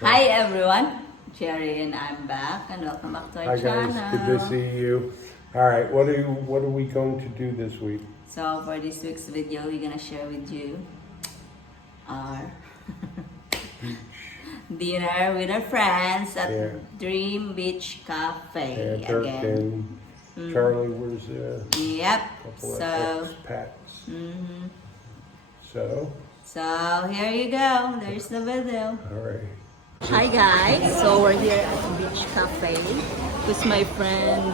Hi everyone, Jerry and I'm back and welcome back to our Hi channel. guys, good to see you. All right, what are we going to do this week? So for this week's video, we're gonna share with you our dinner with our friends at Yeah. Dream Beach Cafe Dirk again. and Charlie was a Yep. couple So, of expats. so here you go. There's the video. All right. Hi guys, so we're here at the Beach Cafe with my friend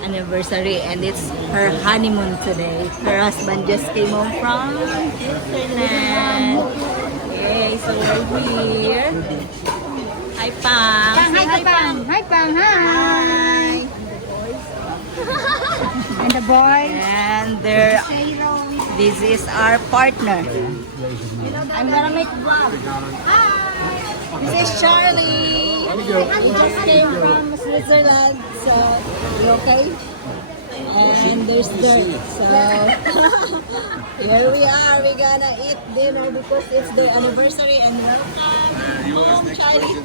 anniversary and it's her honeymoon today. Her husband just came home from Switzerland. Yay, so we're here. Hi Pam. Hi, Pang. Hi, Pang. Hi. And the boy. And this is our partner. I'm gonna make vlog. This is Charlie. He just came from Switzerland, so you okay? And there's Dirk. So here we are. We're gonna eat dinner because it's their anniversary and welcome home, Charlie.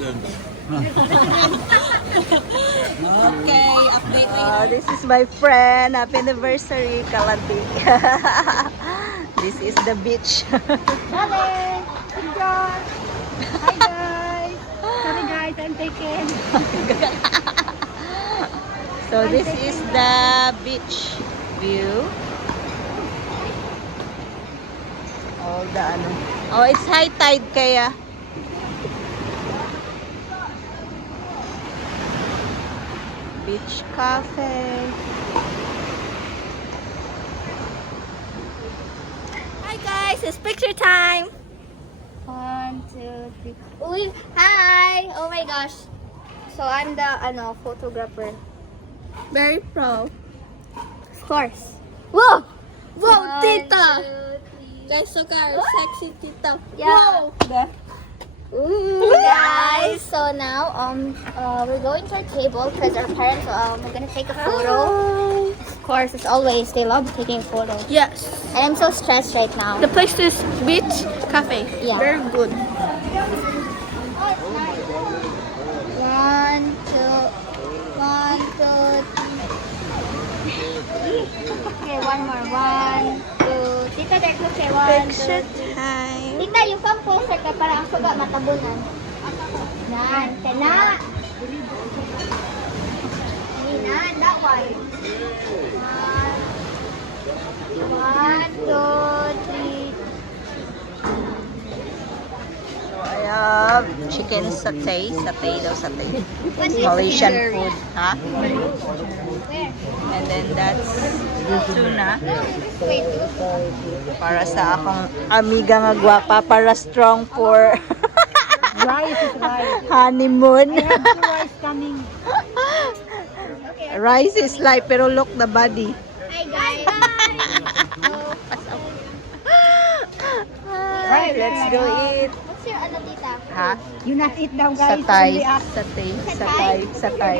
Okay, update. This is my friend. Happy anniversary, Kalandi. This is the beach. Charlie. Enjoy. Hi, guys. Sorry, guys. I'm taking. So this is the beach view. All the ano. Oh, it's high tide kaya. Beach cafe. Hi, guys. It's picture time. 1, 2, 3. Uy, hi. Oh my gosh. So I'm the photographer. Very pro. Of course. Whoa! Whoa, tita! Guys, look at our sexy tita. Yeah. The Ooh, guys. So now we're going to our table because our parents we're gonna take a photo. Of course, as always, they love taking photos. Yes. And I'm so stressed right now. The place is Beach Cafe. Yeah. Very good. 1, 2. Okay, one more. 1, 2. Tita, there's okay. 1, 2, 3. time. Tita, yung pang poster ka para ang suga matabunan. Nan, tena. Nan, that one. 1, 2, 3. I have chicken satay. Satay daw satay. What's Malaysian this? food. Ha? Where? And then that's tuna. Wait. Para sa akong amiga nga gwapa. Para strong for Rice is rice. honeymoon. Rice coming. Rice is light pero look the body. Hi, guys. Alright, let's go eat. What's your tita? Ha? You not eat now, guys. Satay. Satay. Satay. Satay.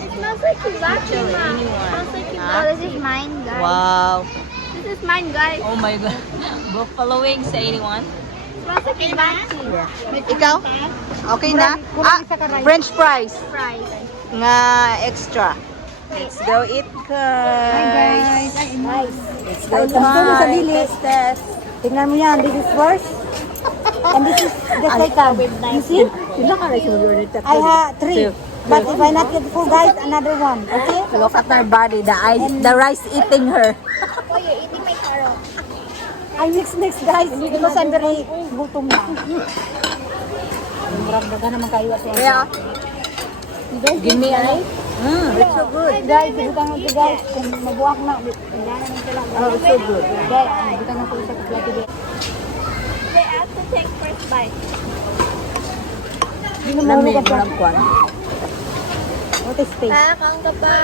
It smells like hibachi, Actually, ma. anyone. It smells like Huh? hibachi. This is mine, guys. Wow. This is mine, guys. Oh my God. Buffalo wings sa anyone? It smells like hibachi. Ikaw? Okay na? French fries. Fries. Nga extra. Let's go eat, guys. Nice. Let's go guys. Test. Tingnan mo yan, this is first. And this is the second. You see? I have 3. But if I not get full, guys, another one. Okay? Look at her body. The rice eating her. Oh, you're eating my carrot. I mix, guys. Because I'm very gutom na. Murag daga naman kayo at yan. Yeah. Give me a It's so good. Guys, ibutang mo ito, guys. Kung mabuak na, tingnan naman sila. Oh, it's so good. Guys, ibutang mo ito sa kaplati. They have to take first bite. Hindi mo Lami, mahulog ka murag kwan. What is space? Kang ka pa.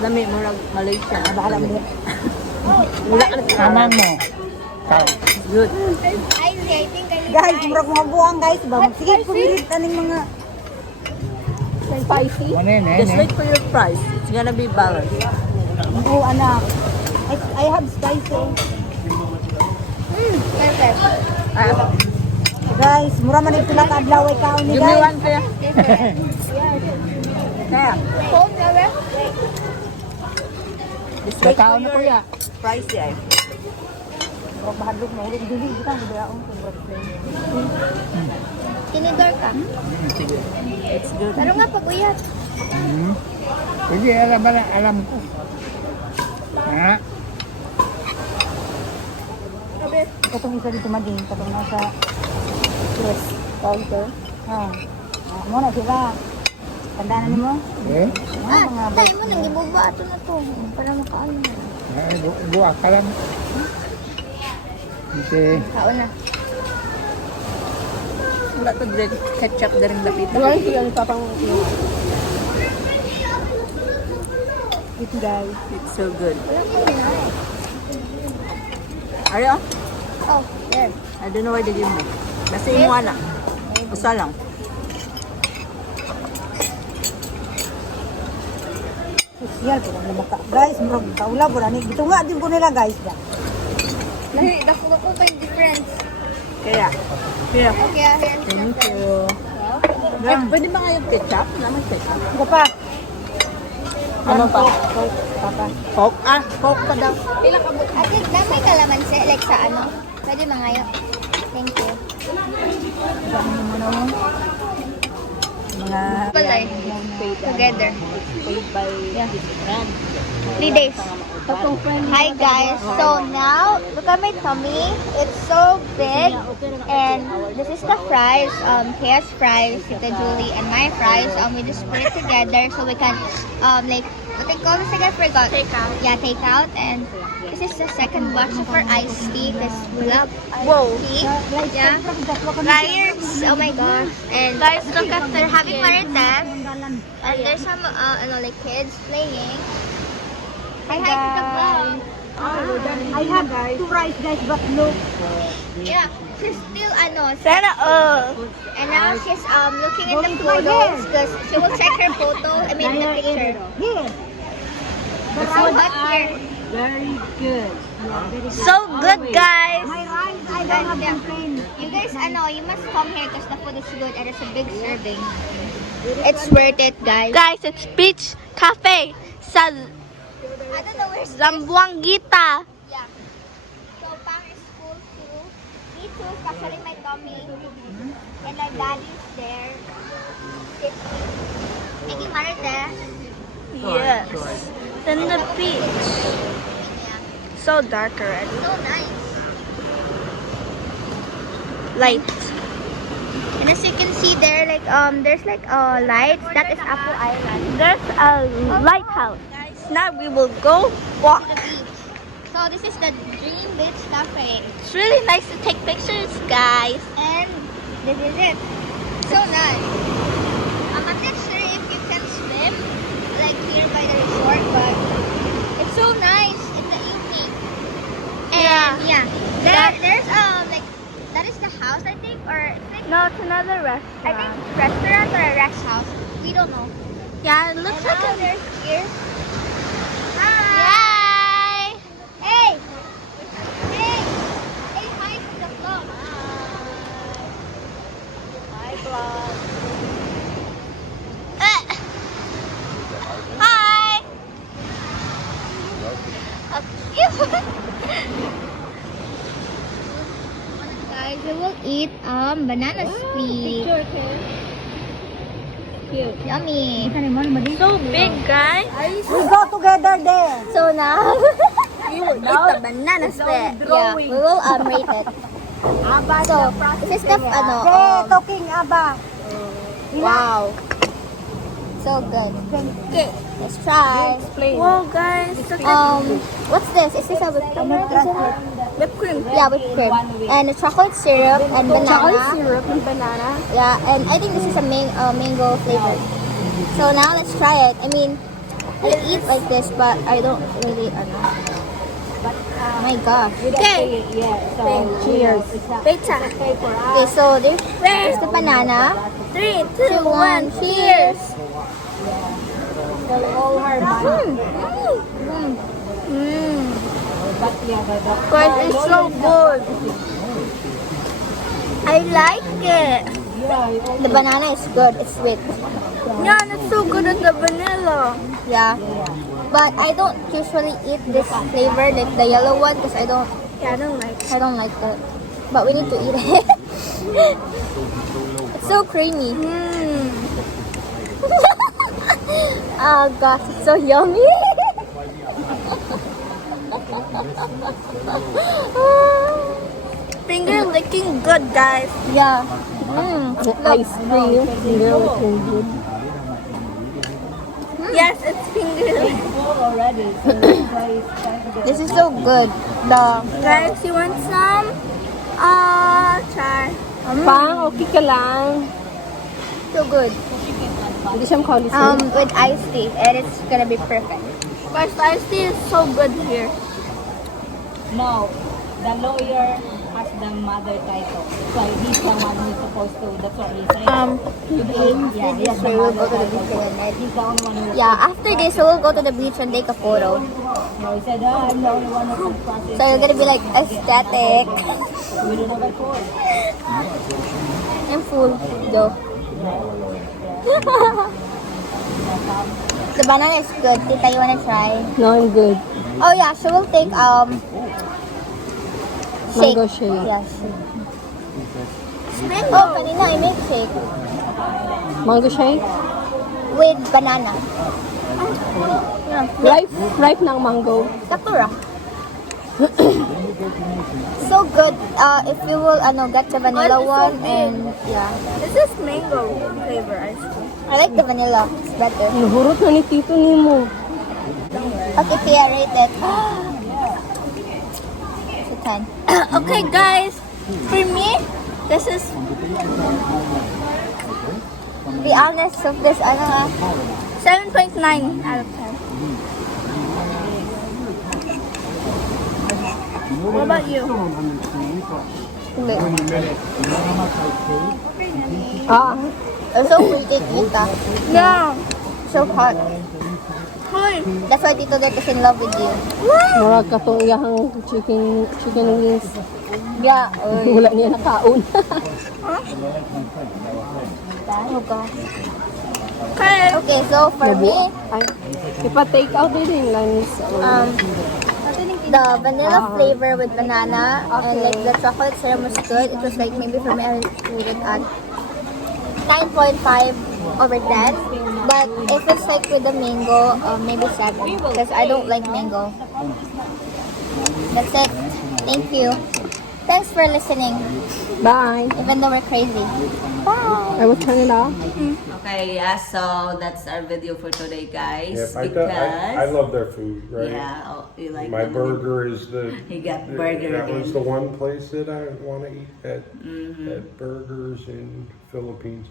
Lami, murag Malaysia. Bahala mo yan. Wala ka na kanan mo. Good. I think I need Guys, murag mabuang, guys. Sige, pumilit aning mga Spicy. Just wait for your price. It's gonna be balanced. oh, anak. I have spicy. Perfect. Guys, mura man yung pila ka adlaw ay kaon ni guys. Kaya, Cold, never. tao na kuya. Price ay. Murag mahadlok na ulit dili kita gidaon ko murag. Tinidor ka. It's good. Pero nga pag-uyat. Hindi, alam ko. Ha? Katong isa dito maging katong nasa yes, counter. Mo na sila. Tandaan mo? Eh? Tayo mo nang ibuba ato na to. Para makaano na. Buwa ka lang. Okay. Kaon na. Wala to din. Ketchup na rin lapit. Wala ito yung papang... It's guys. It's so good. Ayo? Oh, there. I don't know why they give me. Nasa imo na. Usa lang. Social po lang maka. Guys, murag kaula po ani. Dito nga din ko nila guys. Lahi, dako ko kay difference. Kaya. Kaya. Okay, here. Thank you. Pwede ba nga yung ketchup? Naman ketchup. Ko pa. Ano pa? Coke, papa. Coke? Ah, Coke pa daw. Pila ka but. Ate, damay kalamansi like sa ano. Pwede mangayo. Thank you. Mga Balay. Together. Paid by his friend. 3 days. Hi guys. So now, look at my tummy. It's so big. And this is the fries. Kaya's fries, Tita Julie, and my fries. We just put it together so we can like what they call this again? Forgot. Take out. Yeah, take out. And this is the second batch of our iced tea. This love tea. Yeah. Guys, oh my gosh. And guys, look at they're having marites. And there's some like kids playing. Hi to the vlog. I have two rice guys but look. Yeah, she's still Sana and now she's looking in the photos because she will check her photo. I mean the picture. Yes. So hot here. Very good. So good, guys. My rice, I don't have complaint. You guys, you must come here because the food is good and it's a big serving. It's worth it, guys. Guys, it's Beach Cafe sa I don't know where's Zamboanguita. Yeah. So Pang is full too. Me too, especially my tummy. And my daddy's there. Making marites. Yes. Then the beach. Yeah. So dark already. So nice. Light. And as you can see there, like there's like lights. That is Apple Island. There's a lighthouse. Now we will go walk. The beach. So this is the Dream Beach Cafe. It's really nice to take pictures, guys. And this is it. So nice. I'm not sure if you can swim like here by the resort, but it's so nice in the evening. And yeah, there's like that is the house I think, or I think, No, it's another restaurant. I think restaurant or a rest house. We don't know. Yeah, it looks And like now a... there's here. Hi. Hey. Hey. Hey, hi to the vlog. Hi, vlog. Hi. Guys, we will eat banana split. Yummy. So big, guys. We go together there. So now We will eat the banana split. yeah, we will rate it. So this is the They talking about. wow. So good. Okay. Let's try. Whoa, guys. What's this? Is this a whipped cream? Whipped cream. Yeah, whipped cream. And chocolate syrup and banana. Chocolate syrup and banana. Yeah, and I think this is a mango flavor. So now let's try it. I mean, I eat like this, but I don't really know. My gosh. Okay. Cheers. Pizza. Okay, so there's the banana. 3, 2, 1. Cheers. Guys, it's so good. I like it. The banana is good. It's sweet. Yeah, that's so good at the vanilla. Yeah. But I don't usually eat this flavor, like the yellow one, because I don't like it. But we need to eat it. It's so creamy. Oh gosh, it's so yummy. Finger licking good, guys. Yeah. Ice cream. Finger looking good. Yes, it's finger licking. This is so good. The Guys, you want some? Try. Pang, okay ka lang. so good. Hindi siya makalis. With iced tea, and it's gonna be perfect. Guys, the iced tea is so good here. No, the lawyer has the mother title. So he's the one who's supposed to, that's what he said. Yeah, he has So the we'll mother go to the title. beach again. He's the only one who, Yeah, after this, we'll go to the beach and take a photo. he said, oh, I'm the only one who can process. So you're gonna be like aesthetic. We don't have a choice. I'm full, though. The banana is good. Tita, you wanna try? No, I'm good. Oh yeah, so we'll take shake. Mango shake. Yeah, shake. Oh, kanina I make shake Mango shake? with banana. Yeah. Ripe ng mango. Sakura. So good. If you will get the vanilla Oh, it's so one big. and yeah. This is mango flavor ice cream. I like the vanilla. It's better. Nahurot na ni Tito Nimo. Okay, Pia, rate it. It's a 10. Okay, guys. For me, this is Be honest of this, 7.9 out of 10. What about you? It's so pretty, Tita. Yeah. So hot. Hi. That's why Tito Dek is in love with you. Murag ka itong iyahang chicken wings. Yeah. Wala niya nakaon. Oh gosh. Okay. Okay, so for me, Ay, ipa-take out din yung lunch. the vanilla flavor with banana and like the chocolate syrup was good. It was like maybe for me I rate it at 9.5 over 10. But if it's like with the mango, maybe 7 because I don't like mango. That's it. Thank you. Thanks for listening, Bye. even though we're crazy. Bye. I will turn it off. Okay, yeah, so that's our video for today, guys. Yep, because I love their food, right? yeah, oh, you like My them? burger is the. He got burger That was again. the one place that I want to eat at burgers in Philippines.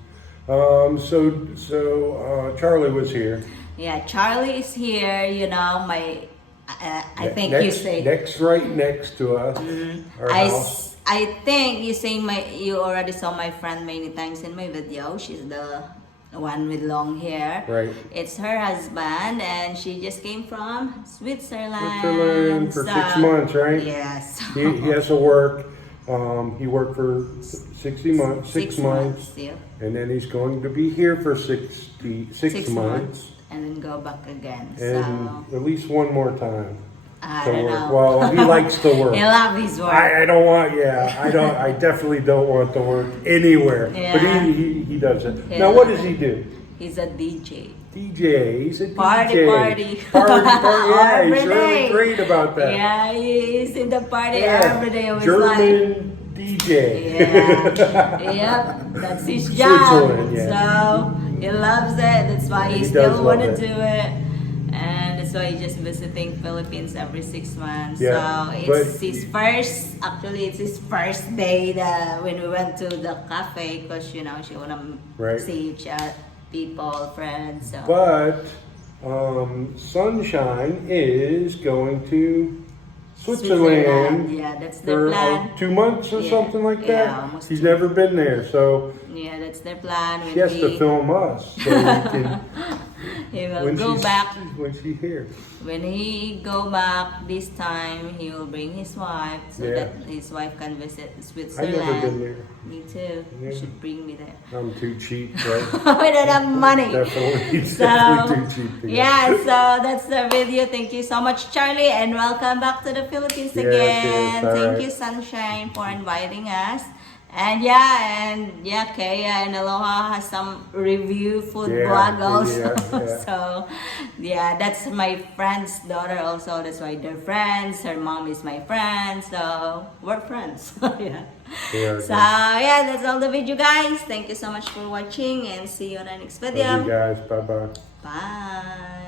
So Charlie was here. Yeah, Charlie is here. You know, I think you say. right next to us. Our house. I think you already saw my friend many times in my video. She's the one with long hair. Right. It's her husband, and she just came from Switzerland. Switzerland for 6 months, right? Yes. He has to work. He worked for 6 months, 6 months, Yeah. and then he's going to be here for 6 months, and then go back again. and So at least one more time I to don't work. know. Well, he likes to work. He loves his work. I don't want. Yeah, I definitely don't want to work anywhere. But Yeah. he does it. Yeah. Now, what does he do? He's a DJ. DJ. He's a Party, DJ. party. Party. Yeah, Every he's really day. great about that. Yeah, he's in the party Yeah. every day of his German life. DJ. Yeah, yep, that's his job. Switzerland, yeah. So he loves it. That's why he He does still love want to it. do it, and that's why he's just visiting Philippines every 6 months. Yeah, So it's his first. Actually, it's his first day when we went to the cafe because she wanna Right. see people, friends. So. But Sunshine is going to Switzerland Yeah, that's their for plan. 2 months or Yeah, something like that. yeah, almost He's 2. never been there, so Yeah, that's their plan. she has to film us so we can He will When go she's, back. when she's here. When he go back this time, he will bring his wife so Yeah. that his wife can visit I've Switzerland. never been there. Me too. Yeah. You should bring me there. I'm too cheap, right? We don't have money. Definitely, So, definitely too cheap. To go. yeah, so that's the video. Thank you so much, Charlie, and welcome back to the Philippines Yeah, again. cheers. Thank Alright. you, Sunshine, for inviting us. And yeah, Kaya and Aloha has some review food Yeah, blog also. yeah. So, yeah, that's my friend's daughter also. That's why they're friends. Her mom is my friend, so we're friends. Yeah. Yeah, So yeah, that's all the video, guys. Thank you so much for watching, and see you on the next video. Love you guys. Bye bye. Bye.